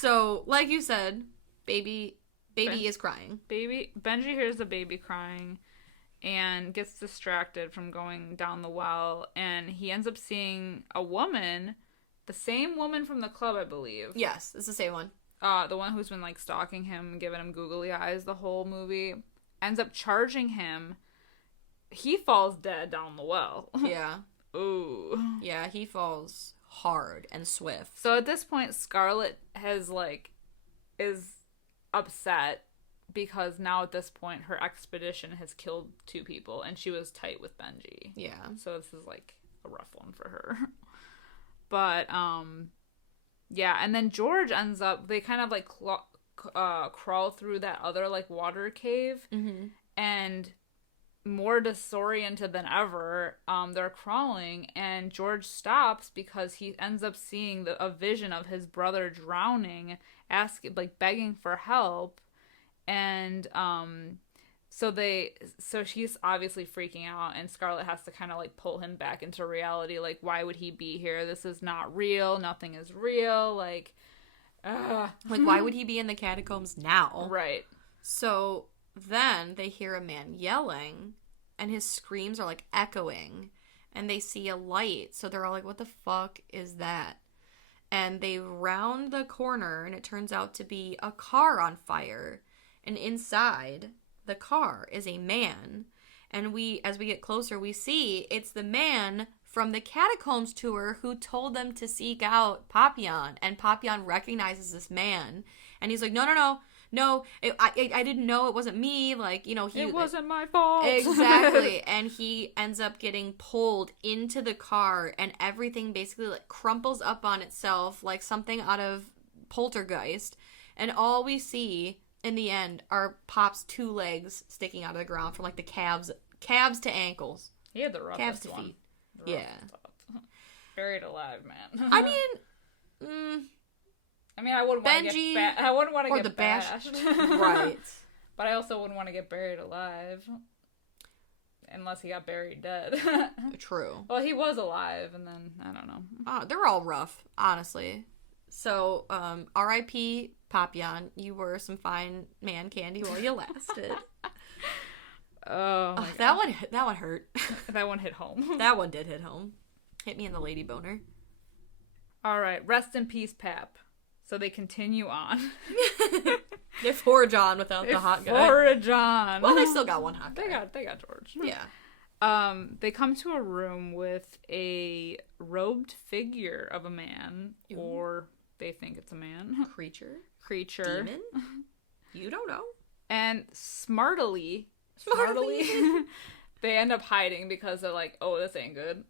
So, like you said, baby is crying. Benji hears the baby crying and gets distracted from going down the well, and he ends up seeing a woman, the same woman from the club, I believe. Yes, it's the same one. The one who's been, like, stalking him and giving him googly eyes the whole movie, ends up charging him. He falls dead down the well. Yeah. Ooh. Yeah, he falls hard and swift. So at this point, Scarlett is upset because now at this point her expedition has killed 2 people and she was tight with Benji. Yeah. So this is like a rough one for her. But yeah, and then George ends up, they kind of like crawl through that other like water cave, and more disoriented than ever, they're crawling, and George stops because he ends up seeing a vision of his brother drowning, begging for help, and so she's obviously freaking out, and Scarlett has to kind of like pull him back into reality, like, why would he be here? This is not real. Nothing is real. Like why would he be in the catacombs now? Right. So then they hear a man yelling, and his screams are like echoing, and they see a light, so they're all like, what the fuck is that? And they round the corner, and it turns out to be a car on fire, and inside the car is a man, and as we get closer, we see it's the man from the Catacombs tour who told them to seek out Papillon, and Papillon recognizes this man, and he's like, no, I didn't know, it wasn't me, like, it wasn't my fault. Exactly. And he ends up getting pulled into the car, and everything basically like crumples up on itself like something out of Poltergeist, and all we see in the end are Pop's 2 legs sticking out of the ground from like the calves to ankles. He had the roughest calves to one. feet. Yeah. Buried alive, man. I mean, I wouldn't want to get I wouldn't want to get bashed. Right. But I also wouldn't want to get buried alive. Unless he got buried dead. True. Well, he was alive, and then, I don't know. They're all rough, honestly. So, R.I.P. Papillon, you were some fine man candy while you lasted. Oh, that one hurt. That one hit home. That one did hit home. Hit me in the lady boner. All right, rest in peace, Pap. So they continue on. They forge on without the hot guy. Forge on. Well, they still got one hot guy. They got George. Yeah. They come to a room with a robed figure of a man, or they think it's a man. Creature. Demon. You don't know. And smartly, they end up hiding because they're like, oh, this ain't good.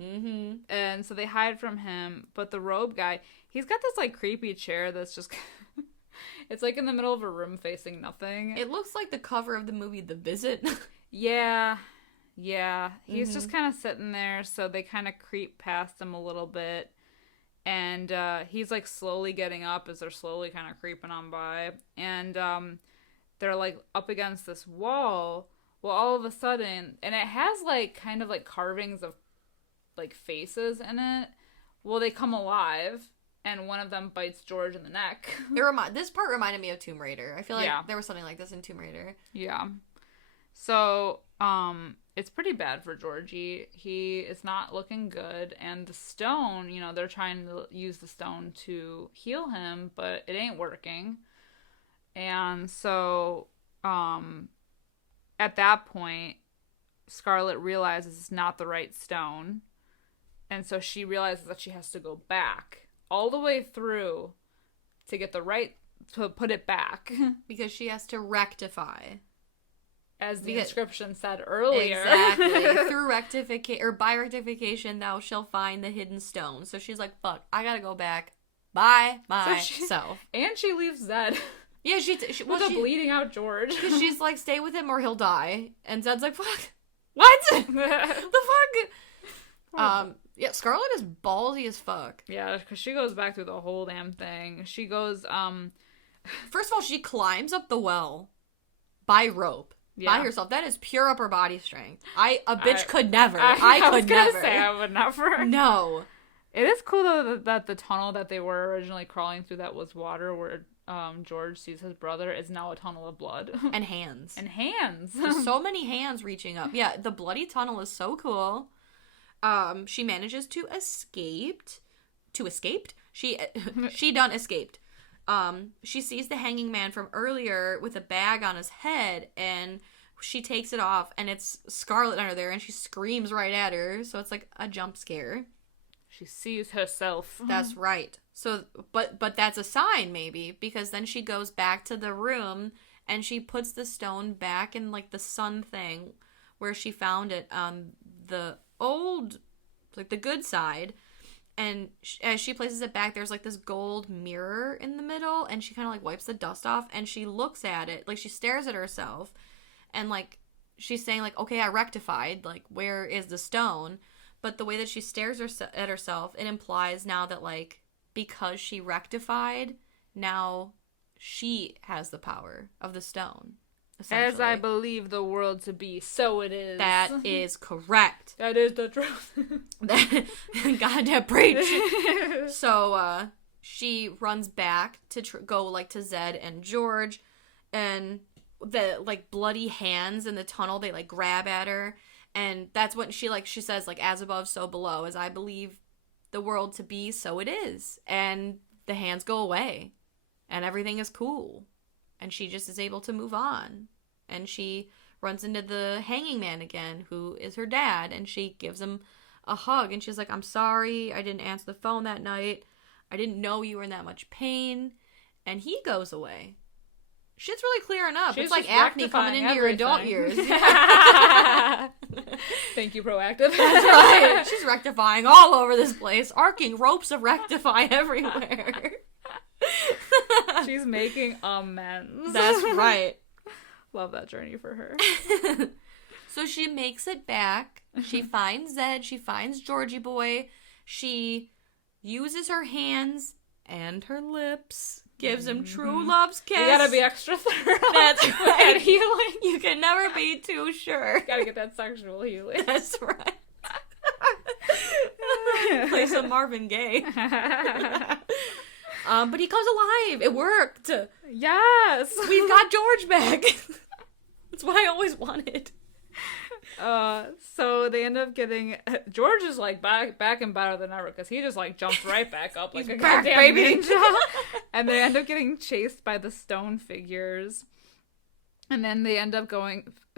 Mm-hmm. And so they hide from him, but the robe guy, he's got this like creepy chair that's just it's like in the middle of a room facing nothing. It looks like the cover of the movie The Visit. Yeah. He's just kind of sitting there, so they kind of creep past him a little bit, and he's like slowly getting up as they're slowly kind of creeping on by, and they're like up against this wall. Well, all of a sudden, and it has like kind of like carvings of like faces in it. Well, they come alive, and one of them bites George in the neck. This part reminded me of Tomb Raider. I feel like there was something like this in Tomb Raider. Yeah. So, it's pretty bad for Georgie. He is not looking good, and the stone, they're trying to use the stone to heal him, but it ain't working. And so, at that point, Scarlett realizes it's not the right stone, and so she realizes that she has to go back all the way through to put it back. Because she has to rectify. As the inscription said earlier. Exactly. By rectification, thou shalt find the hidden stone. So she's like, fuck, I gotta go back by myself. And she leaves Zed. Yeah, she with a bleeding out George. Because she's like, stay with him or he'll die. And Zed's like, fuck. What? The fuck? Yeah, Scarlett is ballsy as fuck. Yeah, because she goes back through the whole damn thing. She goes, First of all, she climbs up the well by rope. By herself. That is pure upper body strength. A bitch could never. I was gonna say I would never. No. It is cool though that the tunnel that they were originally crawling through that was water, where George sees his brother, is now a tunnel of blood and hands. And hands. There's so many hands reaching up. Yeah, the bloody tunnel is so cool. She manages to escape. She done escaped. She sees the hanging man from earlier with a bag on his head, and she takes it off, and it's Scarlet under there, and she screams right at her. So it's like a jump scare. She sees herself. That's right. So, but that's a sign, maybe, because then she goes back to the room and she puts the stone back in, like, the sun thing where she found it on the old, like, the good side. And as she places it back, there's, like, this gold mirror in the middle, and she kind of, like, wipes the dust off, and she looks at it, like, she stares at herself, and, like, she's saying, like, okay, I rectified, like, where is the stone? But the way that she stares at herself, it implies now that, like, because she rectified, now she has the power of the stone. As I believe the world to be, so it is. That is correct. That is the truth. Goddamn preach. So, she runs back to go, like, to Zed and George, and the, like, bloody hands in the tunnel, they, like, grab at her. And that's when she says, like, as above, so below. As I believe the world to be, so it is. And the hands go away. And everything is cool. And she just is able to move on. And she runs into the hanging man again, who is her dad. And she gives him a hug. And she's like, I'm sorry, I didn't answer the phone that night. I didn't know you were in that much pain. And he goes away. Shit's really clearing up. It's like acne coming into your adult years. Thank you, Proactive. That's right. She's rectifying all over this place. Arcing ropes of rectify everywhere. She's making amends. That's right. Love that journey for her. So she makes it back. She finds Zed. She finds Georgie Boy. She uses her hands and her lips. Gives him true love's kiss. You gotta be extra thorough. That's right. Healing. You can never be too sure. You gotta get that sexual healing. That's right. Play some Marvin Gaye. But he comes alive. It worked. Yes. We've got George back. That's what I always wanted. So they end up getting George is like back and better than ever because he just like jumps right back up like a goddamn baby ninja. And they end up getting chased by the stone figures, and then they end up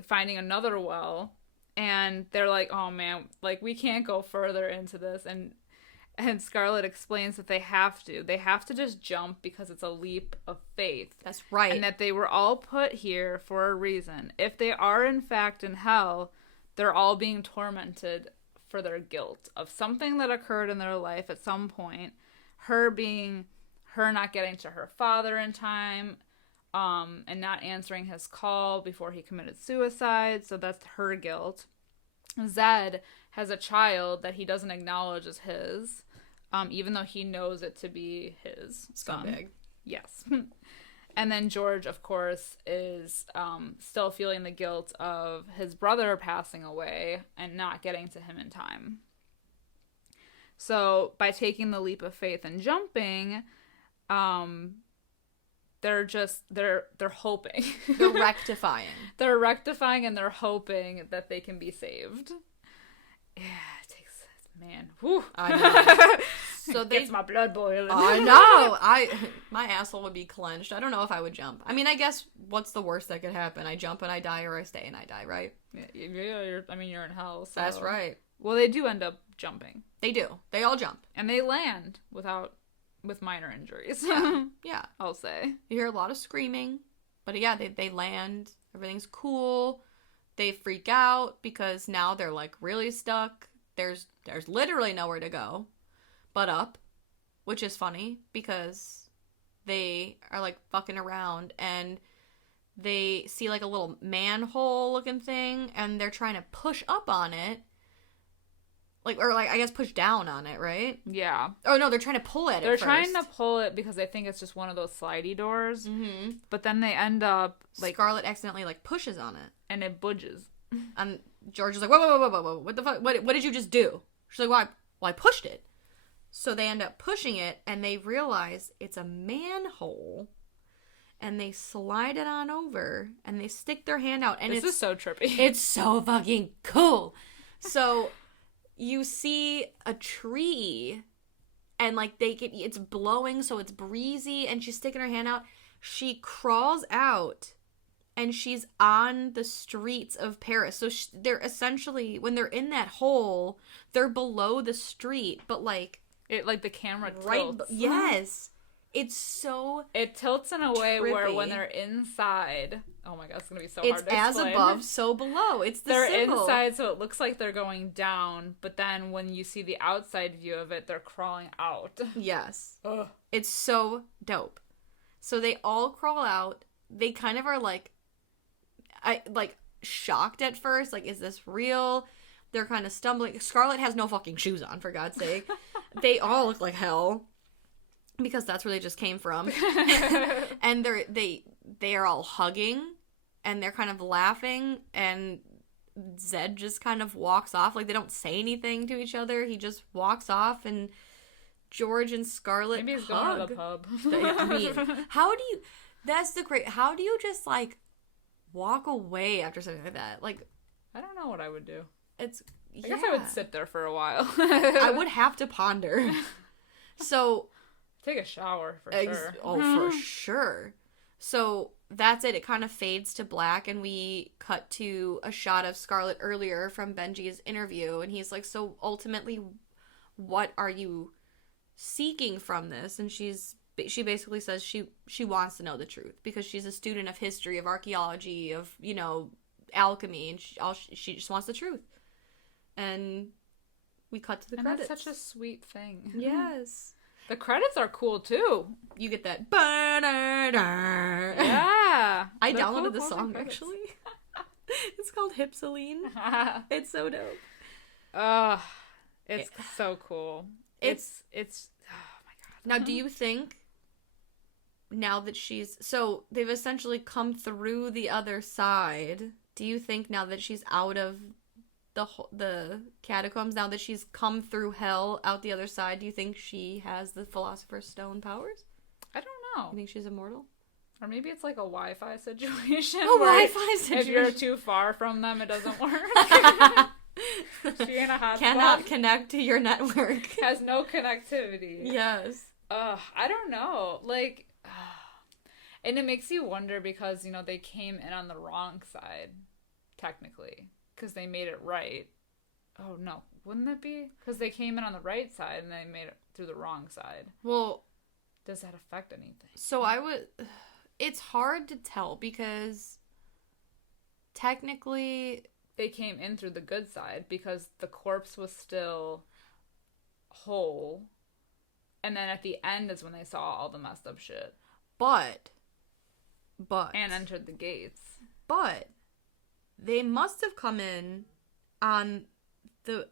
finding another well, and they're like, oh man, like we can't go further into this, and Scarlet explains that they have to just jump because it's a leap of faith. That's right. And that they were all put here for a reason. If they are in fact in hell, they're all being tormented for their guilt of something that occurred in their life at some point. Her not getting to her father in time, and not answering his call before he committed suicide. So that's her guilt. Zed has a child that he doesn't acknowledge as his, even though he knows it to be his son. Scumbag. Yes. And then George, of course, is still feeling the guilt of his brother passing away and not getting to him in time. So by taking the leap of faith and jumping, they're hoping. They're rectifying. They're rectifying and they're hoping that they can be saved. Yeah, it takes, man. Whew. I know. So it gets my blood boiling. I know. My asshole would be clenched. I don't know if I would jump. I mean, I guess what's the worst that could happen? I jump and I die, or I stay and I die, right? Yeah, you're in hell. So. That's right. Well, they do end up jumping. They do. They all jump. And they land with minor injuries. Yeah. Yeah. I'll say. You hear a lot of screaming. But yeah, they land. Everything's cool. They freak out because now they're like really stuck. There's literally nowhere to go but up, which is funny because they are like fucking around and they see like a little manhole looking thing and they're trying to push up on it. I guess push down on it, right? Yeah. Oh no, they're trying to pull at it. They're trying to pull it because they think it's just one of those slidey doors. Mm-hmm. But then they end up like Scarlet accidentally like pushes on it and it budges. And George is like, whoa, what the fuck? What did you just do? She's like, well, I pushed it. So they end up pushing it, and they realize it's a manhole. And they slide it on over, and they stick their hand out. And this is so trippy. It's so fucking cool. So you see a tree, and like it's blowing, so it's breezy, and she's sticking her hand out. She crawls out, and she's on the streets of Paris. So they're essentially, when they're in that hole, they're below the street, but like the camera tilts. Yes. It's so It tilts in a way trippy. where when they're inside, oh my god, it's gonna be so hard to explain. It's as above, so below. It's the they're symbol. Inside, so it looks like they're going down, but then when you see the outside view of it, they're crawling out. Yes. Ugh. It's so dope. So they all crawl out. They kind of are shocked at first. Like, is this real? They're kind of stumbling. Scarlett has no fucking shoes on, for God's sake. They all look like hell. Because that's where they just came from. And they are all hugging, and they're kind of laughing, and Zed just kind of walks off. Like, they don't say anything to each other. He just walks off, and George and Scarlett Maybe he's hug. going to the pub. I mean, how do you just, like, walk away after something like that? Like, I don't know what I would do. I guess I would sit there for a while. I would have to ponder. So... Take a shower, for sure. Oh, for sure. So that's it. It kind of fades to black, and we cut to a shot of Scarlett earlier from Benji's interview, and he's like, so ultimately, what are you seeking from this? And she basically says she wants to know the truth, because she's a student of history, of archaeology, of, alchemy, and she just wants the truth. And we cut to the credits. That's such a sweet thing. Yes. The credits are cool, too. You get that. Yeah. I downloaded the song, actually. It's called Hypsaline. It's so dope. It's so cool. It's oh my god. Now, do you think, now that so they've essentially come through the other side, do you think now that she's out of the catacombs, now that she's come through hell out the other side, do you think she has the Philosopher's Stone powers? I don't know. You think she's immortal? Or maybe it's like a Wi-Fi situation. A Wi-Fi situation. If you're too far from them, it doesn't work. She in a hotspot. Cannot connect to your network. Has no connectivity. Yes. I don't know. Like, and it makes you wonder because, they came in on the wrong side, technically. Because they made it right. Oh, no. Wouldn't that be? Because they came in on the right side and they made it through the wrong side. Well... Does that affect anything? So it's hard to tell because technically... They came in through the good side because the corpse was still whole. And then at the end is when they saw all the messed up shit. But... And entered the gates. But... They must have come in on the...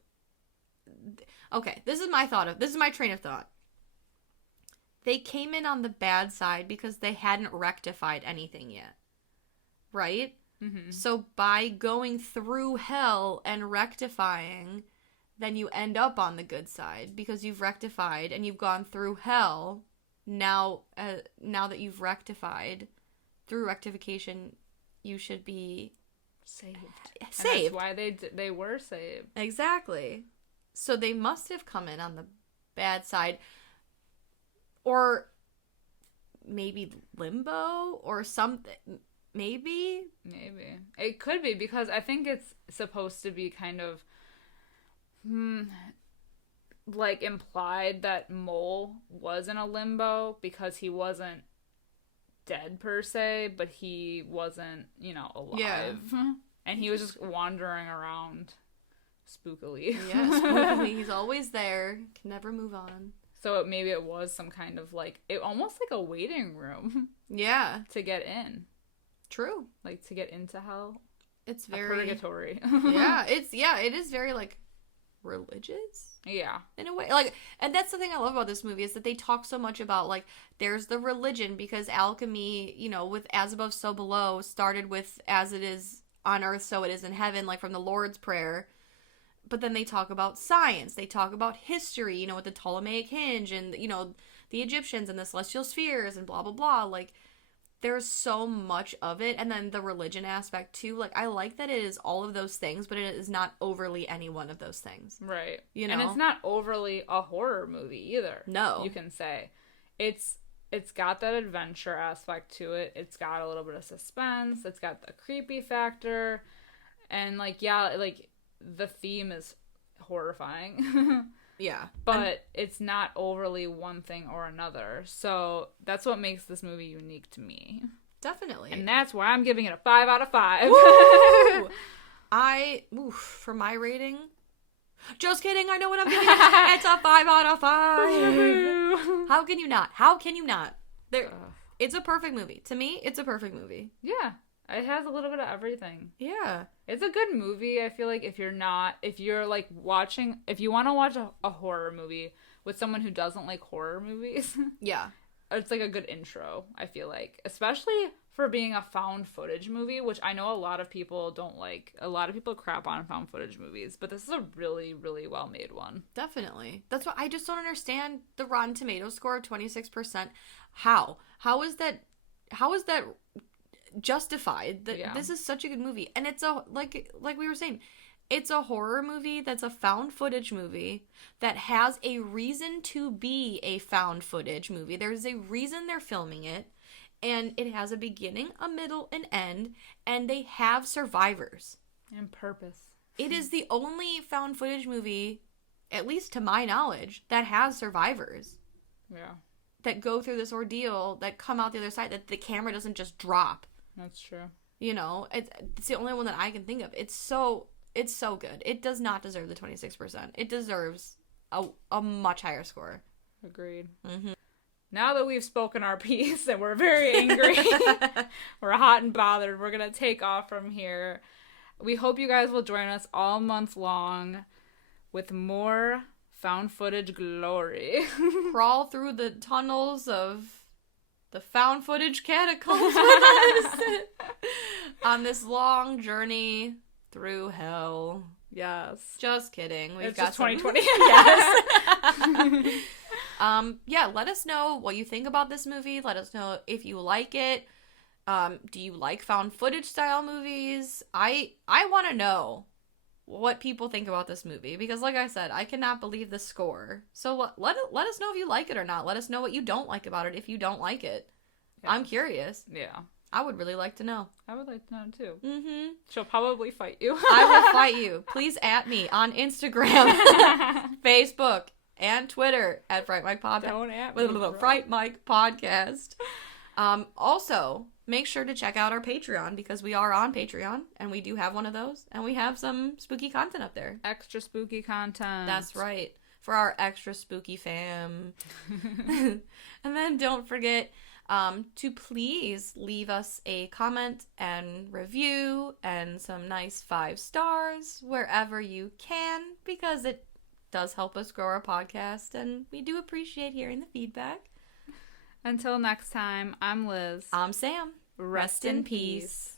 Okay, this is my train of thought. They came in on the bad side because they hadn't rectified anything yet. Right? Mm-hmm. So by going through hell and rectifying, then you end up on the good side because you've rectified and you've gone through hell. Now that you've rectified, through rectification, you should be... Saved. Saved. That's why they were saved. Exactly. So they must have come in on the bad side. Or maybe limbo or something. Maybe? Maybe. It could be because I think it's supposed to be kind of like implied that Mole was in a limbo because he wasn't dead per se, but he wasn't, alive. Yeah. And he was just wandering around spookily. Yeah, spookily. He's always there. Can never move on. So maybe it was some kind of almost like a waiting room. Yeah. To get in. True. Like to get into hell. It's very... A purgatory. It is very religious. Yeah. In a way. And that's the thing I love about this movie is that they talk so much about there's the religion because alchemy, with as above so below started with as it is on earth so it is in heaven, from the Lord's Prayer. but then they talk about science. They talk about history, you know, with the Ptolemaic hinge and, you know, the Egyptians and the celestial spheres and blah, blah, blah. Like, there's so much of it. And then the religion aspect, too. Like, I like that it is all of those things, but it is not overly any one of those things. Right. You know? And it's not overly a horror movie either. No. You can say. It's got that adventure aspect to it. It's got a little bit of suspense. It's got the creepy factor. And, like, yeah, like, the theme is horrifying. Yeah. But it's not overly one thing or another. So that's what makes this movie unique to me. Definitely. And that's why I'm giving it a 5 out of 5. Woo! For my rating... Just kidding, I know what I'm giving it. It's a 5 out of 5. How can you not? How can you not? It's a perfect movie. To me, it's a perfect movie. Yeah. It has a little bit of everything. Yeah. It's a good movie. I feel like if you want to watch a horror movie with someone who doesn't like horror movies, yeah, it's like a good intro, I feel like. Especially for being a found footage movie, which I know a lot of people don't like. A lot of people crap on found footage movies, but this is a really, really well-made one. Definitely. That's why I just don't understand the Rotten Tomatoes score of 26%. How? How is that justified? That This is such a good movie. And it's like we were saying, it's a horror movie that's a found footage movie that has a reason to be a found footage movie. There's a reason they're filming it. And it has a beginning, a middle, an end, and they have survivors. And purpose. It is the only found footage movie, at least to my knowledge, that has survivors. Yeah. That go through this ordeal, that come out the other side, that the camera doesn't just drop. That's true. You know, it's the only one that I can think of. It's so good. It does not deserve the 26%. It deserves a much higher score. Agreed. Mm-hmm. Now that we've spoken our piece and we're very angry, we're hot and bothered, we're going to take off from here. We hope you guys will join us all month long with more found footage glory. Crawl through the tunnels of the found footage catacombs with us on this long journey through hell. Yes. Just kidding. We've got just 2020. Yes. Yeah, let us know what you think about this movie. Let us know if you like it. Do you like found footage style movies? I want to know what people think about this movie because, like I said, I cannot believe the score. So let us know if you like it or not. Let us know what you don't like about it if you don't like it. Yeah. I'm curious. Yeah. I would really like to know. I would like to know too. Mm-hmm. She'll probably fight you. I will fight you. Please at me on Instagram, Facebook, and Twitter at Fright Mike Podcast. Don't at me. Fright Mike Podcast. Also, make sure to check out our Patreon because we are on Patreon and we do have one of those and we have some spooky content up there. Extra spooky content. That's right. For our extra spooky fam. And then don't forget to please leave us a comment and review and some nice 5 stars wherever you can because it does help us grow our podcast and we do appreciate hearing the feedback. Until next time, I'm Liz. I'm Sam. Rest in peace.